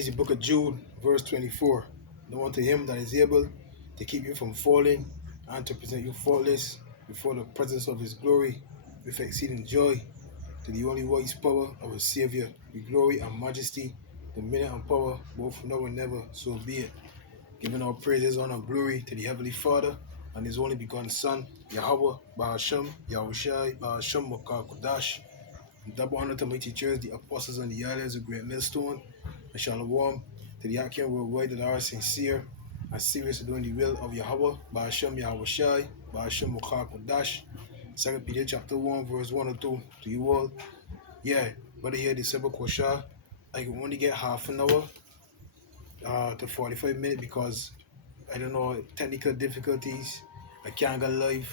Here's the book of Jude, verse 24. Now unto him that is able to keep you from falling and to present you faultless before the presence of his glory with exceeding joy, to the only wise power of a Savior, the glory and majesty, dominion and power, both now and ever, so be it. Giving our praises, honor, and glory to the Heavenly Father and his only begotten Son, Yahawah, BAHASHAM, YAHAWASHI, BAHASHAM, QADASH. Double honor to my teachers, the apostles and the elders, a great millstone, and shalom to the Akim worldwide that are sincere and serious in doing the will of Yahawah, BAHASHAM, YAHAWASHI, BAHASHAM, QADASH. 2 Peter chapter 1, verse 1 and 2 to you all. Yeah, brother here, December Kosha. I can only get half an hour to 45 minutes because I don't know, technical difficulties. I can't go live.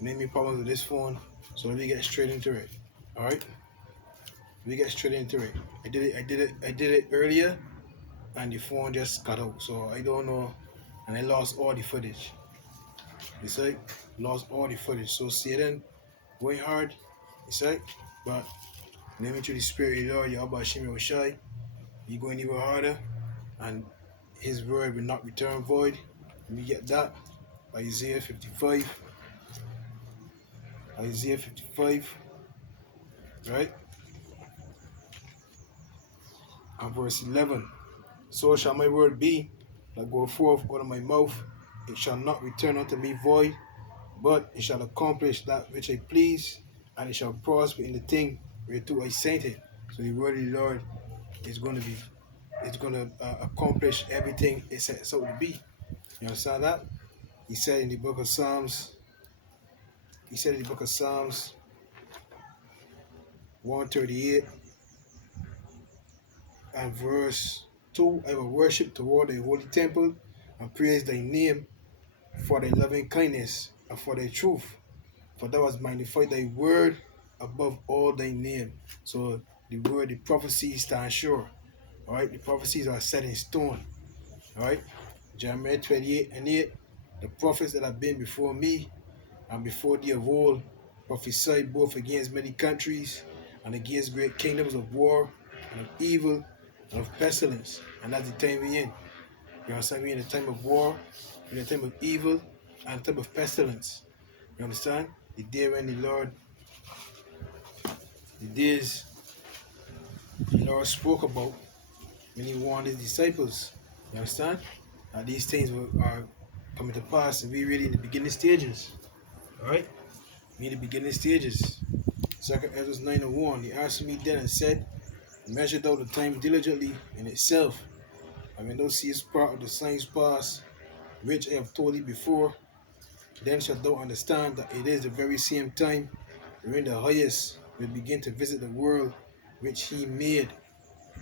Many problems with this phone. So let me get straight into it. Alright? We get straight into it. I did it earlier and the phone just cut out. So I don't know, and I lost all the footage. You see? Lost all the footage. So Satan going hard, you see? But name it to the Spirit of the Lord, YAHAWASHI, he going even harder, and his word will not return void. Let me get that. Isaiah 55. Isaiah 55. Right? And verse 11. So shall my word be that go forth out of my mouth. It shall not return unto me void, but it shall accomplish that which I please, and it shall prosper in the thing whereto I sent it. So the word of the Lord is going to accomplish everything it sets out to be. You understand that? He said in the book of Psalms, 138 and verse 2, I will worship toward thy holy temple and praise thy name for thy loving kindness and for thy truth. For thou hast magnified thy word above all thy name. So the word, the prophecies stand sure. Alright, the prophecies are set in stone. Alright, Jeremiah 28 and 8, the prophets that have been before me and before thee of old prophesied both against many countries and against great kingdoms of war and of evil and of pestilence. And that's the time we're in. You understand? We're in the time of war, we're in the time of evil, and the time of pestilence. You understand? The day when the days the Lord spoke about when he warned his disciples. You understand? Now these things are coming to pass, and we're really in the beginning stages. Alright? We're in the beginning stages. 2 Ezra 9 and 1. He answered me then and said, measure thou the time diligently in itself, and when thou seest part of the signs pass, which I have told thee before, then shalt thou understand that it is the very same time wherein the highest will begin to visit the world which he made.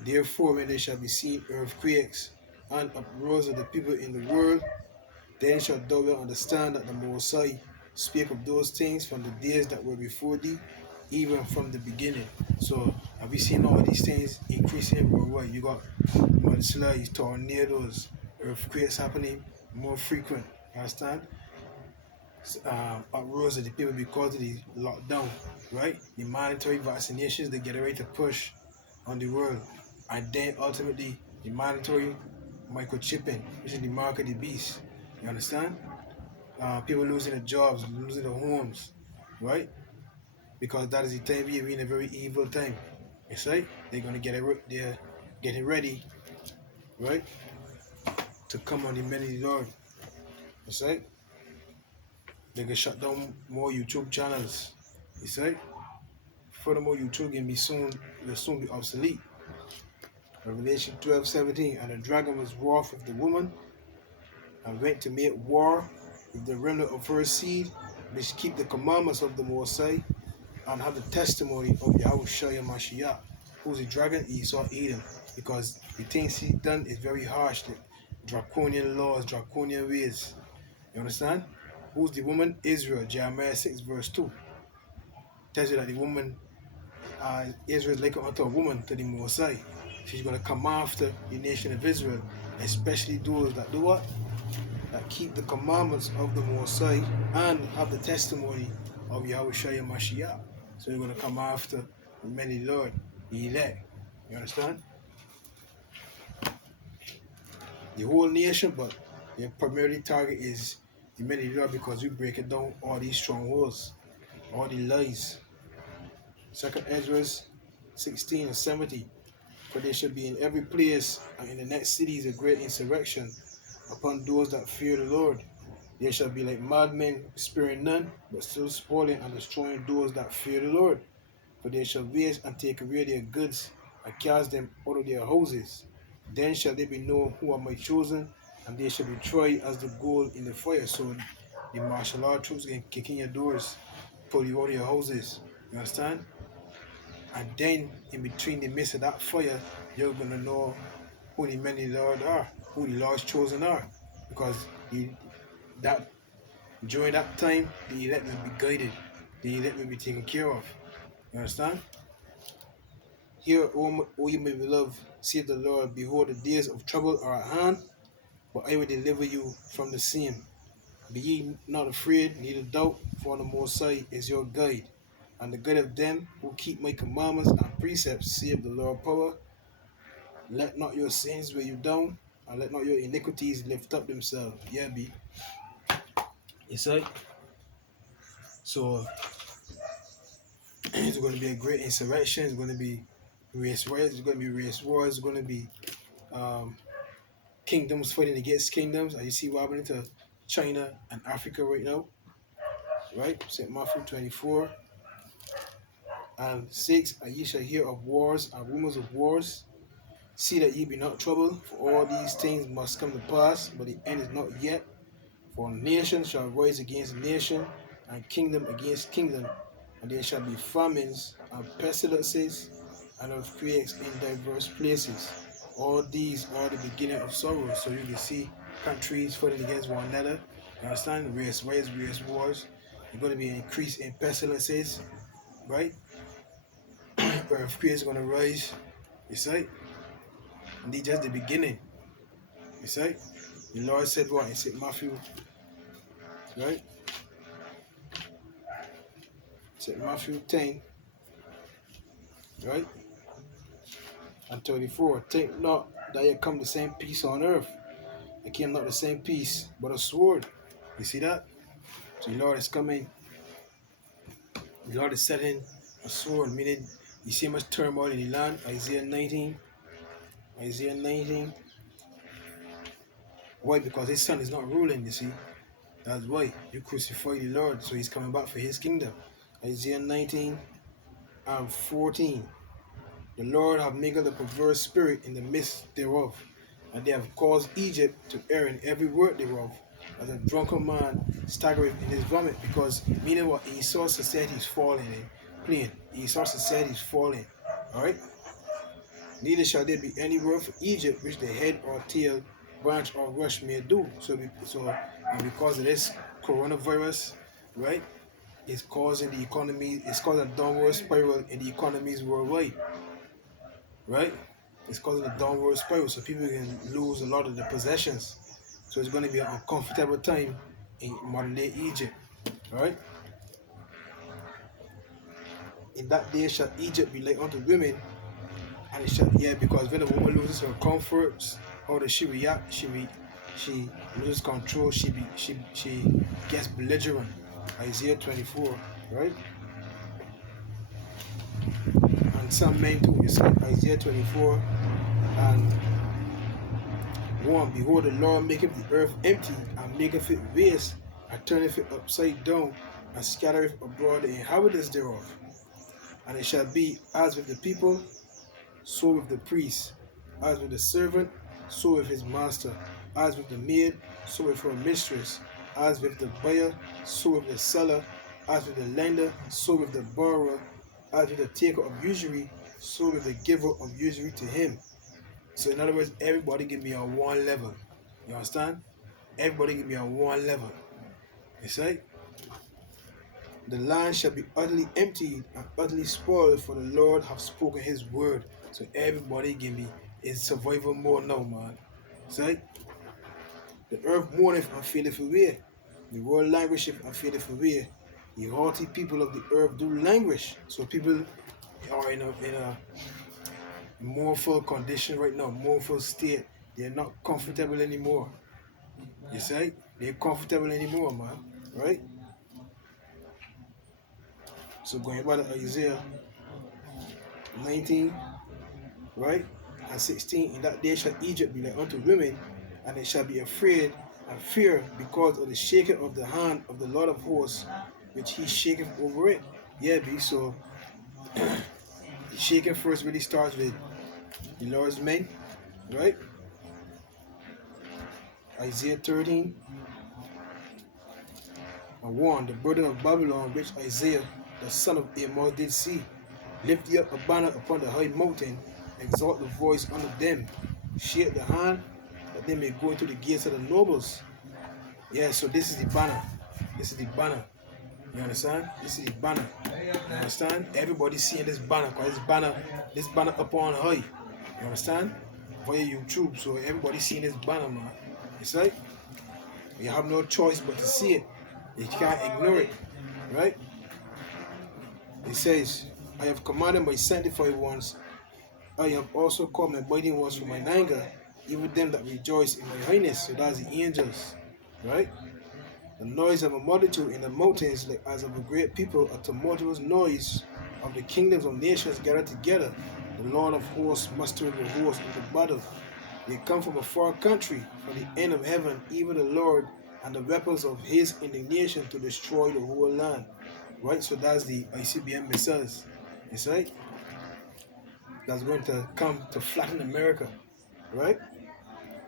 Therefore, when there shall be seen earthquakes and uproars of the people in the world, then shalt thou well understand that the Most High spake of those things from the days that were before thee, even from the beginning. So, have we seen all these things increasing worldwide? You got mudslides, tornadoes, earthquakes happening more frequent. You understand? Uproars of the people because of the lockdown, right? The mandatory vaccinations they get ready to push on the world, and then ultimately the mandatory microchipping, which is the mark of the beast. You understand? People losing their jobs, losing their homes, right? Because that is the time we're in a very evil time. It's right. They're getting ready, right, to come on the men of the Lord. It's right. They can shut down more YouTube channels. It's right. Furthermore, YouTube will soon be obsolete. Revelation 12:17, and the dragon was wroth with the woman, and went to make war with the remnant of her seed, which keep the commandments of the Most High, and have the testimony of Yahushua Mashiach. Who's the dragon? Esau, Edom, because the things he done is very harsh, the draconian laws, draconian ways. You understand? Who's the woman? Israel. Jeremiah 6 verse 2 tells you that the woman, Israel is like unto a woman to the Most High. She's going to come after the nation of Israel, especially those that do what? That keep the commandments of the Most High and have the testimony of Yahushua Mashiach. So you're going to come after the many Lord, the elect. You understand? the whole nation, but their primary target is the men of the Lord, because we break it down all these strongholds, all the lies. 2nd Ezra 16 and 70. For there shall be in every place and in the next cities a great insurrection upon those that fear the Lord. There shall be like madmen, sparing none, but still spoiling and destroying those that fear the Lord. For they shall waste and take away their goods and cast them out of their houses. Then shall they be known who are my chosen, and they shall be tried as the gold in the fire. So the martial art troops can kick in your doors, pull you out of your houses. You understand? And then in between the midst of that fire, you're gonna know who the men of the Lord are, who the Lord's chosen are. Because that during that time, the elect will be guided, the elect will be taken care of. You understand? Hear, O ye my beloved, saith the Lord, behold, the days of trouble are at hand, but I will deliver you from the same. Be ye not afraid, neither doubt, for the Most High is your guide, and the guide of them who keep my commandments and precepts, saith the Lord power. Let not your sins weigh you down, and let not your iniquities lift up themselves. Yeah, be. It's like, so it's going to be a great insurrection. It's going to be race wars. It's going to be race wars. It's going to be kingdoms fighting against kingdoms. And you see what happening to China and Africa right now, right? St. Matthew 24 and 6. And ye shall hear of wars and rumors of wars. See that ye be not troubled, for all these things must come to pass, but the end is not yet. For nation shall rise against nation, and kingdom against kingdom, and there shall be famines and pestilences and earthquakes in diverse places. All these are the beginning of sorrow. So you can see countries fighting against one another. You understand? Race wars. There's going to be an increase in pestilences, right? Earthquakes are going to rise. You see? And it's just the beginning. You see? The Lord said what in St. Matthew, right? St. Matthew 10, right? And 34. Think not that yet come the same peace on earth. It came not the same peace, but a sword. You see that? So the Lord is coming. The Lord is setting a sword, meaning you see much turmoil in the land. Isaiah 19. Isaiah 19. Why? Because his son is not ruling, you see. That's why you crucify the Lord, so he's coming back for his kingdom. Isaiah 19 and 14. The Lord have mingled a perverse spirit in the midst thereof, and they have caused Egypt to err in every word thereof, as a drunken man staggereth in his vomit. Because meaning what? Esau society is falling in plain. Esau society is falling. Alright? Neither shall there be any word for Egypt which the head or tail, branch or rush may do. So and because of this coronavirus, right, it's causing the economy, it's causing a downward spiral in the economies worldwide, right? It's causing a downward spiral, so people can lose a lot of their possessions. So it's going to be an uncomfortable time in modern day Egypt, right? In that day shall Egypt be like unto women, and it shall, yeah, because when a woman loses her comforts, how does she react? She loses control. She gets belligerent. Isaiah 24, right? And some men too. It's like Isaiah 24 and 1. Behold, the Lord maketh the earth empty, and maketh it waste, and turneth it upside down, and scattereth abroad the inhabitants thereof. And it shall be as with the people, so with the priest, as with the servant, so with his master, as with the maid, so with her mistress, as with the buyer, so with the seller, as with the lender, so with the borrower, as with the taker of usury, so with the giver of usury to him. So in other words, everybody can be on one level. You understand? Everybody can be on one level. You see? The land shall be utterly emptied and utterly spoiled, for the Lord hath spoken his word. So everybody can be in survival mode now, man. See? The earth mourneth and fadeth away. The world languisheth and fadeth away. The haughty people of the earth do languish. So people are in a mournful condition right now, mournful state, They're not comfortable anymore. You see? They're comfortable anymore, man. Right? So going back to Isaiah 19, right? And 16, in that day shall Egypt be like unto women, and it shall be afraid and fear because of the shaking of the hand of the Lord of hosts, which he shaketh over it. Yeah, B. So the shaking first really starts with the Lord's men, right? Isaiah 13 and 1, the burden of Babylon, which Isaiah, the son of Amos, did see. Lift ye up a banner upon the high mountain, exalt the voice unto them, shake the hand, that they may go into the gates of the nobles. Yeah, so this is the banner. This is the banner. You understand? This is the banner. You understand? Everybody seeing this banner, because this banner up on high. You understand? Via YouTube, so everybody seeing this banner, man. It's right? You have no choice but to see it. You can't ignore it. Right? It says, I have commanded my sanctified ones. I have also called my mighty ones from mine anger, even them that rejoice in my highness. So that's the angels. Right? The noise of a multitude in the mountains, like as of a great people, a tumultuous noise of the kingdoms of nations gathered together. The Lord of hosts mustering the hosts in the battle. They come from a far country, from the end of heaven, even the Lord, and the weapons of his indignation to destroy the whole land. Right? So that's the ICBM missiles. It's right? That's going to come to flatten America. Right?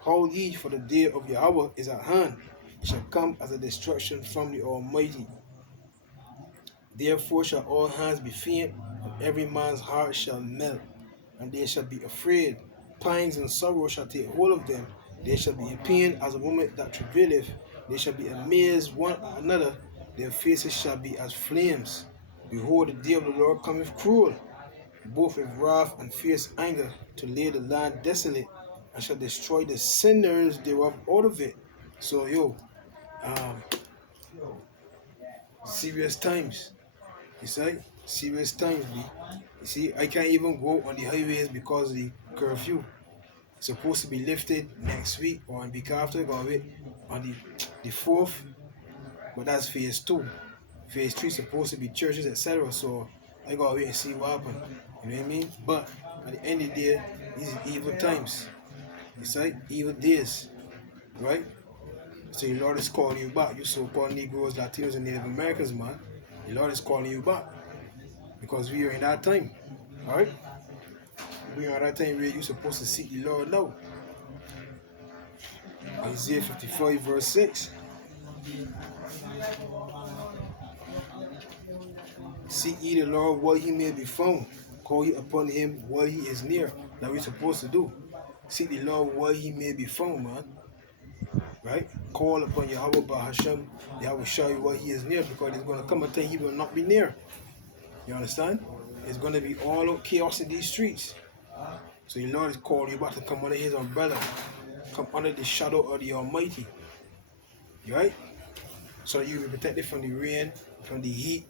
Hold ye, for the day of Yahawah is at hand. It shall come as a destruction from the Almighty. Therefore shall all hands be faint, and every man's heart shall melt, and they shall be afraid. Pangs and sorrow shall take hold of them. They shall be in pain as a woman that travaileth. They shall be amazed one at another. Their faces shall be as flames. Behold, the day of the Lord cometh cruel, both with wrath and fierce anger, to lay the land desolate, and shall destroy the sinners thereof out of it. So, um, serious times. You see? Serious times, B. You see, I can't even go on the highways because the curfew is supposed to be lifted next week or a week after, on the 4th, but that's phase 2. Phase 3 is supposed to be churches, etc. So I gotta wait and see what happens. You know what I mean? But at the end of the day, these are evil times. You see? Evil days. Right? So the Lord is calling you back. You so-called Negroes, Latinos, and Native Americans, man. The Lord is calling you back. Because we are in that time. Alright? We are in that time where you're supposed to seek the Lord now. Isaiah 55 verse 6. Seek ye the Lord while he may be found. Call ye upon him while he is near. That's what we're supposed to do. Seek the Lord while he may be found, man. Right? Call upon Yahawah BAHASHAM. Yahweh show you while he is near, because there's going to come a time he will not be near. You understand? It's going to be all of chaos in these streets. So the Lord is calling you back to come under his umbrella. Come under the shadow of the Almighty. Right? So you will be protected from the rain, from the heat.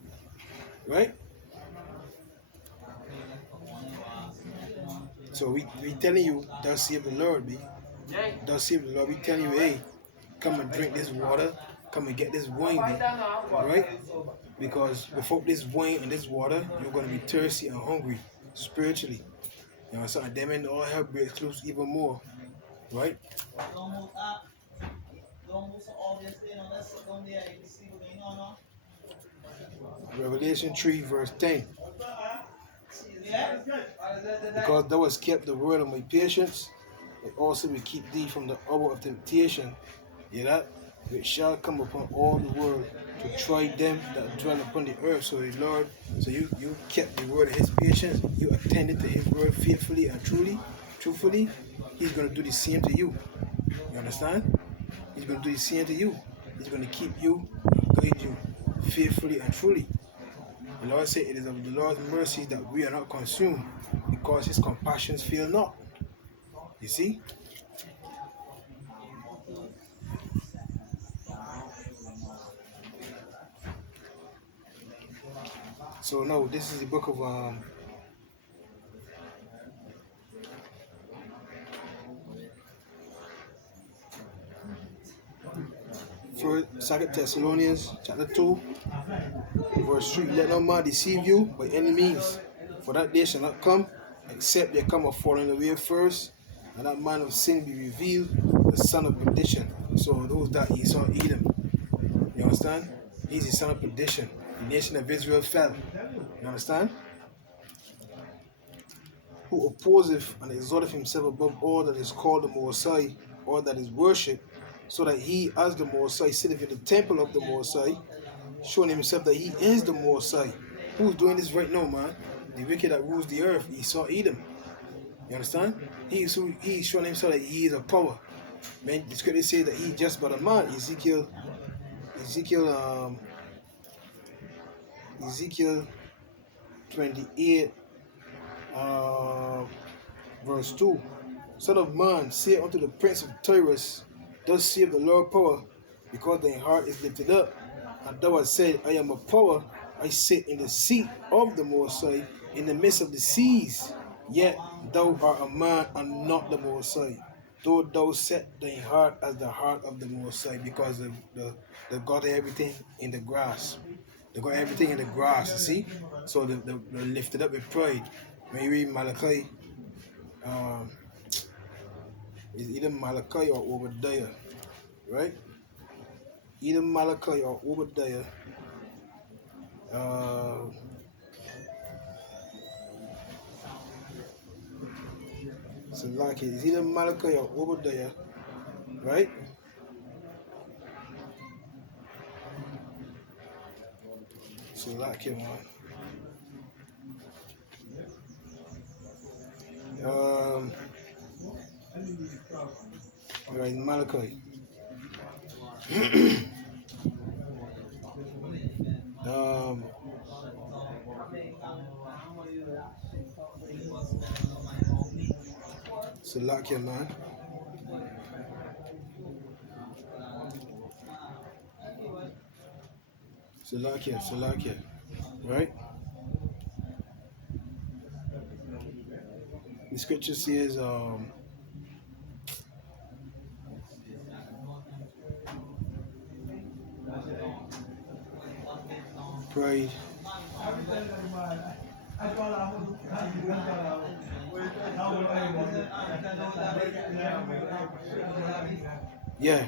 Right? So we telling you, thus save the Lord, B. Thus save the Lord. We telling you, hey, come and drink this water. Come and get this wine, B. Right? Because without this wine and this water, you're going to be thirsty and hungry spiritually. You know, so and then when all hell breaks loose even more. Right? Revelation 3 verse 10. Because thou hast kept the word of my patience, it also will keep thee from the hour of temptation. Hear that? Which shall come upon all the world to try them that dwell upon the earth. So the Lord, so you kept the word of his patience, you attended to his word faithfully and truthfully, he's going to do the same to you. You understand? He's going to do the same to you. He's going to keep you, guide you faithfully and truly. The Lord said, it is of the Lord's mercy that we are not consumed, because his compassions fail not. You see? So now, this is the book of 2 Thessalonians chapter 2, verse 3. Let no man deceive you by any means, for that day shall not come, except there come a falling away first, and that man of sin be revealed, the son of perdition. So those that Esau Edom. You understand? He's the son of perdition. The nation of Israel fell. You understand? Who opposeth and exalteth himself above all that is called the Most High, or that is worshipped, so that he, as the Most High, sitteth in the temple of the Most High, showing himself that he is the Most High. Who's doing this right now, man? The wicked that rules the earth, Esau Edom. You understand? He's showing himself that he is a power. Man, the scripture says that he's just but a man. Ezekiel 28, verse 2. Son of man, say unto the prince of Tyrus, thus saith the Lord power, because thy heart is lifted up, and thou hast said, I am a power, I sit in the seat of the Most High, in the midst of the seas. Yet thou art a man and not the Most High, though thou set thy heart as the heart of the Most High, because they got everything in the grass. They got everything in the grass, you see? So they're lifted up with pride. When you read Malachi, it's either Malachi or Obadiah, right? Either Malachi or Obadiah. So like it's either Malachi or Obadiah, right? So like it, man. Right, Malachi. So like it, man. So like it, right? The scripture says, pride. Yeah.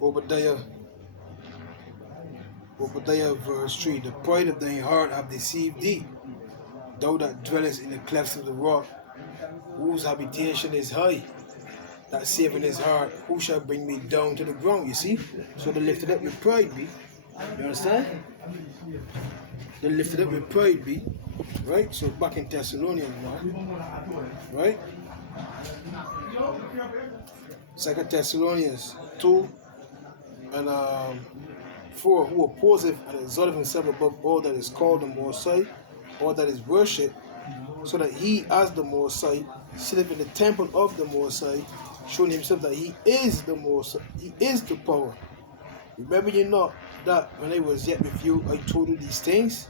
Obadiah verse 3. The pride of thine heart have deceived thee, thou that dwellest in the clefts of the rock, whose habitation is high, that saith in his heart, who shall bring me down to the ground? You see? So they lifted up with pride, be. You understand? They lifted up with pride, be. Right? So back in Thessalonians, man. Right? 2 Thessalonians 2 and 4. Who opposeth and exalteth himself above all that is called the Most High, or that is worshipped, so that he, as the Most High, sitteth in the temple of the Most High, showing himself that he is the Most High, he is the power. Remember ye not that when I was yet with you, I told you these things,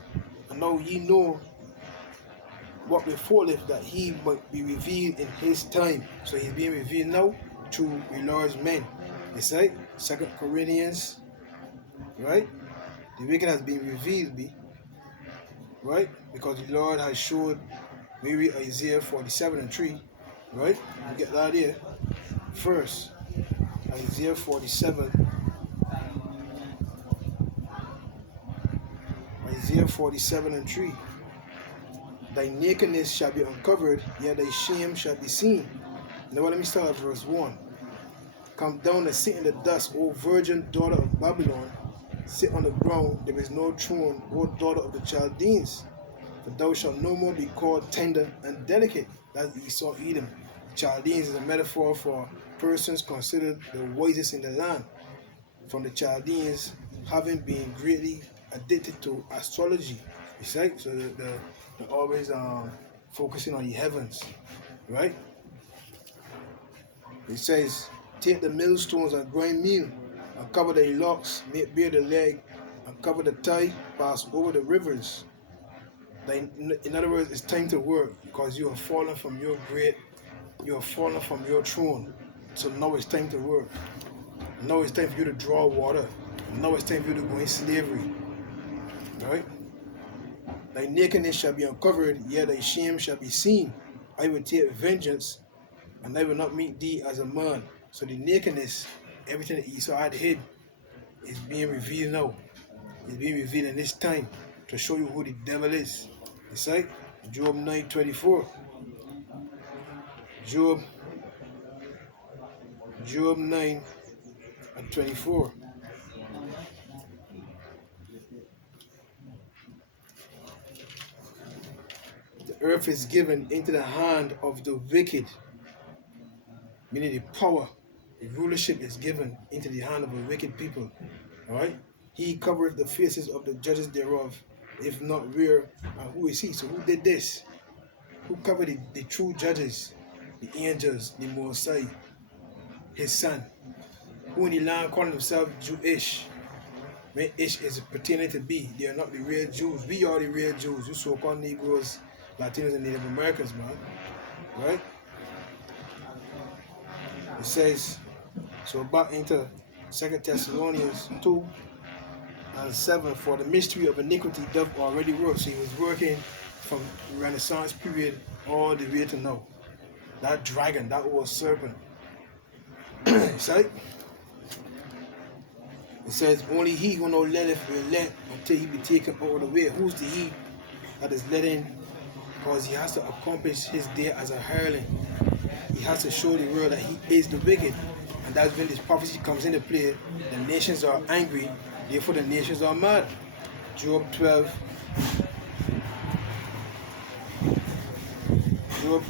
and now ye know what befalleth, that he might be revealed in his time. So he's being revealed now through the Lord's men. It's right? 2 Corinthians, right? The wicked has been revealed, be. Right? Because the Lord has showed, maybe Isaiah 47 and 3, right? You get that here. First, Isaiah 47. Isaiah 47 and 3. Thy nakedness shall be uncovered, yet thy shame shall be seen. Now let me start at verse 1. Come down and sit in the dust, O virgin daughter of Babylon. Sit on the ground, there is no throne, O daughter of the Chaldeans. For thou shalt no more be called tender and delicate. That's Esau Edom. Chaldeans is a metaphor for persons considered the wisest in the land. From the Chaldeans having been greatly addicted to astrology. You see? So they're always focusing on the heavens. Right? It says, take the millstones and grind meal, and cover the locks, make bare the leg, and cover the thigh, pass over the rivers. In other words, it's time to work, because you have fallen from your great You have fallen from your throne. So now it's time to work. Now it's time for you to draw water. Now it's time for you to go in slavery. Right? Thy nakedness shall be uncovered, yet thy shame shall be seen. I will take vengeance, and I will not meet thee as a man. So the nakedness, everything that Esau had hid, is being revealed now. It's being revealed in this time to show you who the devil is. It's like Job 9:24. Job 9:24. The earth is given into the hand of the wicked, meaning the power, the rulership is given into the hand of the wicked people. Alright? He covereth the faces of the judges thereof, if not where and who is he? So who did this? Who covered the true judges, the angels, the Mosai, his son, who in the land calling himself Jewish, when ish is pertaining to be. They are not the real Jews. We are the real Jews. You so-called Negroes, Latinos, and Native Americans, man. Right? It says, so back into 2 Thessalonians 2:7, for the mystery of iniquity doth already work. So he was working from the Renaissance period all the way to now. That dragon, that old serpent. See? It says, only he who no letteth will let until he be taken out of the way. Who's the he that is letting? Because he has to accomplish his day as a hireling. He has to show the world that he is the wicked. And that's when this prophecy comes into play. The nations are angry, therefore the nations are mad. Job 12. Job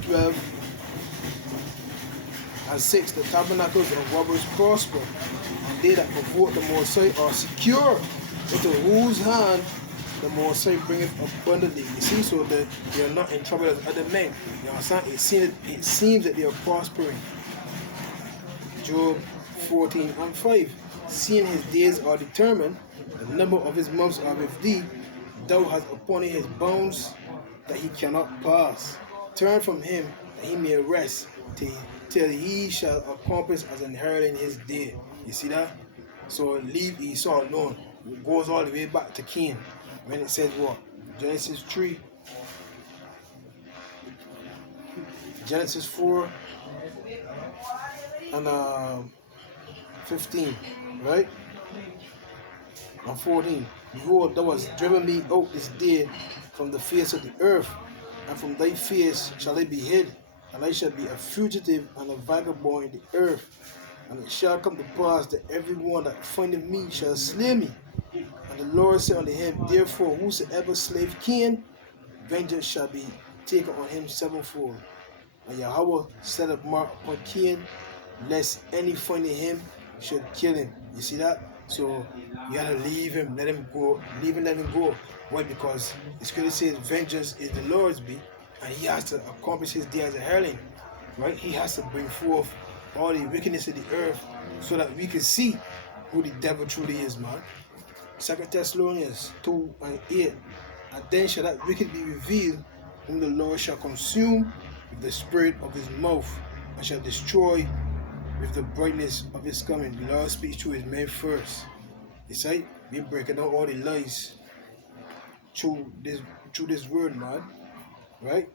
12:6. The tabernacles of robbers prosper, and they that provoke the Most High are secure, into whose hand the Most High bringeth abundantly. You see, so that they are not in trouble as other men. You understand? It seems that they are prospering. Job 14:5. Seeing his days are determined, the number of his months are with thee. Thou hast appointed his bounds that he cannot pass. Turn from him that he may rest till he shall accomplish as inheriting his day. You see that? So leave Esau alone. It goes all the way back to Cain. When it says what? Genesis 3. Genesis 4 and 15, right? And 14. Behold, thou hast driven me out this day from the face of the earth, and from thy face shall I be hid, and I shall be a fugitive and a vagabond in the earth. And it shall come to pass that every one that findeth me shall slay me. And the Lord said unto him, therefore, whosoever slave Cain, vengeance shall be taken on him sevenfold. And Yahawah set a mark upon Cain, lest any finding him should kill him. You see that? So you gotta leave him, let him go, let him go. Why? Because the scripture says vengeance is the Lord's be, and he has to accomplish his day as a hireling. Right? He has to bring forth all the wickedness of the earth so that we can see who the devil truly is, man. 2 Thessalonians 2:8. And then shall that wicked be revealed, whom the Lord shall consume with the spirit of his mouth, and shall destroy with the brightness of his coming. The Lord speaks to his men first. It's like we breaking down all the lies through this word, man. Right?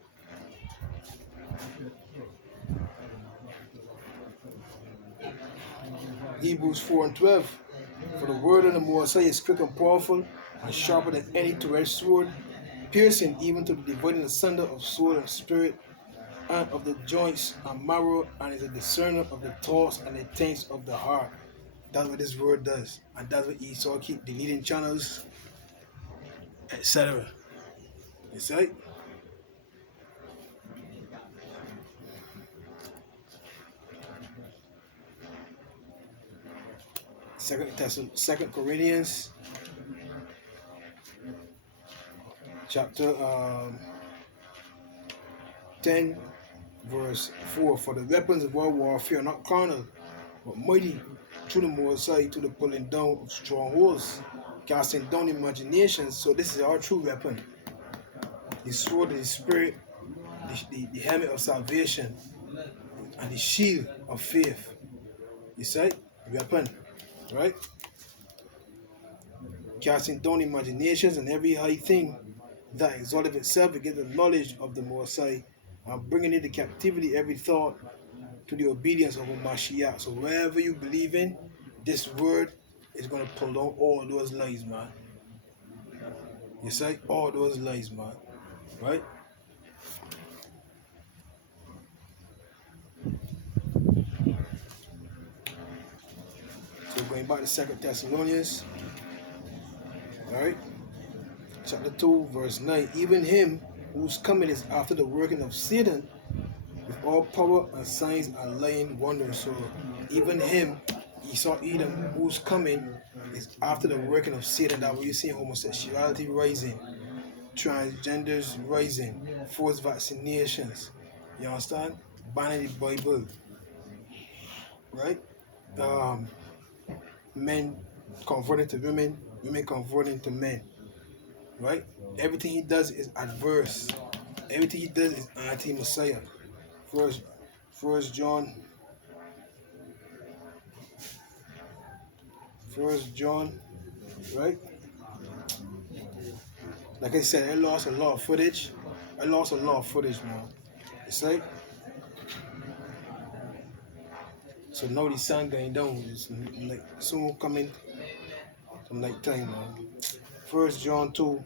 Hebrews 4:12. For the word of the Most High is quick and powerful, and sharper than any two-edged sword, piercing even to the dividing asunder of soul and spirit, and of the joints and marrow, and is a discerner of the thoughts and the intents of the heart. That's what this word does, and that's what Esau keep deleting channels, etc. It's right. Second Corinthians chapter 10 verse 4. For the weapons of our warfare are not carnal, but mighty through the Most High to the pulling down of strongholds, casting down imaginations. So this is our true weapon. The sword of the spirit, the helmet of salvation, and the shield of faith. You see? Weapon. Right? Casting down imaginations and every high thing that exalteth itself against the knowledge of the Most High, and bringing into captivity every thought to the obedience of Mashiach. So wherever you believe in, this word is going to pull down all those lies, man. You see? All those lies, man. Right? So going back to 2 Thessalonians, alright, chapter 2, verse 9. Even him whose coming is after the working of Satan, with all power and signs and lying wonders. So even him, Esau Edom, whose coming is after the working of Satan. That way you see homosexuality rising, transgenders rising, forced vaccinations. You understand? Banning the Bible. Right? Men converting to women, women converting to men. Right? Everything he does is adverse. Everything he does is anti-Messiah. First John, right? Like I said, I lost a lot of footage. Man. It's like, so now the sun going down. It's like soon coming some night time, man. 1 John 2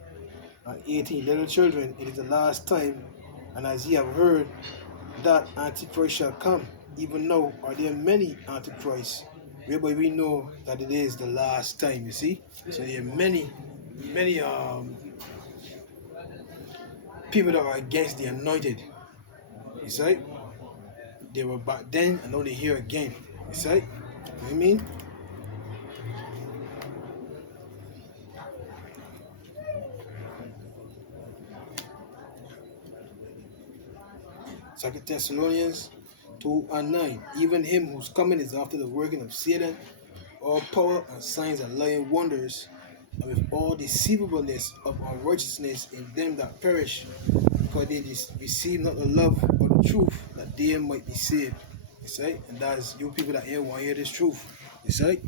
and 18. Little children, it is the last time, and as ye have heard that Antichrist shall come, even now are there many Antichrists, whereby we know that it is the last time, you see. So there are many people that are against the anointed. You see? They were back then and now they're here again. You see? You know what I mean? Second Thessalonians 2 and 9. Even him whose coming is after the working of Satan, all power and signs and lying wonders, and with all deceivableness of unrighteousness in them that perish, because they receive not the love or the truth, that they might be saved. You see? And that's you people that here want to hear this truth. You see?